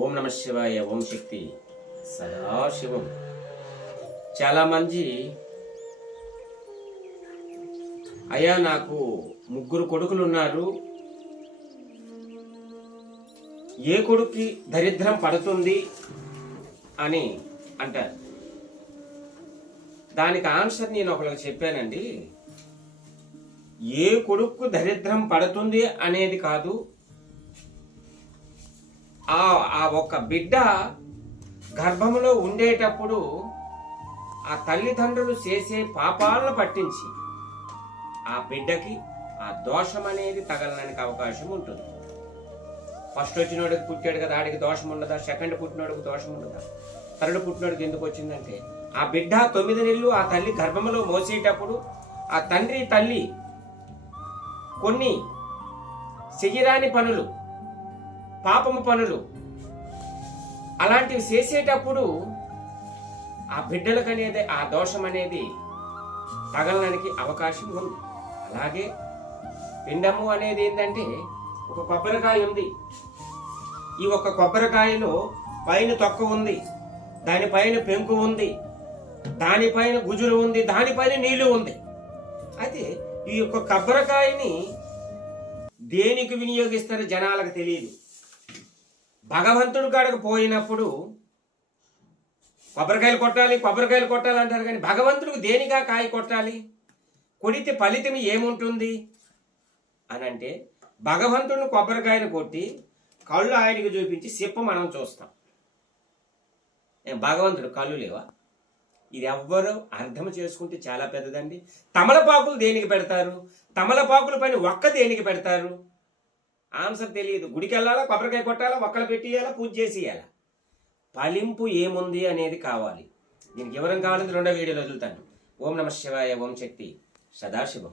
ఓం నమ శివాయ, ఓం శక్తి, సదాశివం. చాలామంది అయ్యా నాకు 3 కొడుకులు ఉన్నారు, ఏ కొడుక్కి దరిద్రం పడుతుంది అని అంటారు. దానికి ఆన్సర్ నేను ఒకరికి చెప్పానండి. ఏ కొడుకు దరిద్రం పడుతుంది అనేది కాదు, ఆ ఒక్క బిడ్డ గర్భంలో ఉండేటప్పుడు ఆ తల్లిదండ్రులు చేసే పాపాలను పట్టించి ఆ బిడ్డకి ఆ దోషం అనేది తగలడానికి అవకాశం ఉంటుంది. ఫస్ట్ వచ్చినోడికి పుట్టాడు కదా, ఆడికి దోషం ఉండదా? సెకండ్ పుట్టినోడికి దోషం ఉండదా? థర్డ్ పుట్టినోడికి ఎందుకు వచ్చిందంటే ఆ బిడ్డ 9 నెలలు ఆ తల్లి గర్భంలో మోసేటప్పుడు ఆ తండ్రి తల్లి కొన్ని చెయ్యరాని పనులు, పాపము పనులు అలాంటివి చేసేటప్పుడు ఆ బిడ్డలకు అనేది ఆ దోషం అనేది తగలడానికి అవకాశం ఉంది. అలాగే పిండము అనేది ఏంటంటే ఒక కొబ్బరికాయ ఉంది. ఈ ఒక్క కొబ్బరికాయలో పైన తొక్క ఉంది, దానిపైన పెంకు ఉంది, దానిపైన గుజురు ఉంది, దానిపైన నీళ్లు ఉంది. అయితే ఈ యొక్క కొబ్బరికాయని దేనికి వినియోగిస్తారో జనాలకు తెలియదు. భగవంతుడి కాడకు పోయినప్పుడు కొబ్బరికాయలు కొట్టాలి అంటారు, కానీ భగవంతుడికి దేనిగా కాయ కొట్టాలి? కొడితే ఫలితం ఏముంటుంది అని అంటే భగవంతుడిని కొబ్బరికాయలు కొట్టి కళ్ళు ఆయనకి చూపించి సిప్ప మనం చూస్తాం. భగవంతుడు కళ్ళు లేవా? ఇది ఎవ్వరూ అర్థం చేసుకుంటే చాలా పెద్దదండి. తమలపాకులు దేనికి పెడతారు? తమలపాకుల పైన ఒక్క దేనికి పెడతారు? ఆన్సర్ తెలియదు. గుడికి వెళ్ళాలా, కొబ్బరికాయ కొట్టాలా, ఒక్కలు పెట్టియాలా, పూజ చేసేయాలా? ఫలింపు ఏముంది అనేది కావాలి. దీనికి వివరం కావాలంటే 2వ వీడియోలో వదులుతాను. ఓం నమ శివాయ, ఓం శక్తి, సదాశివం.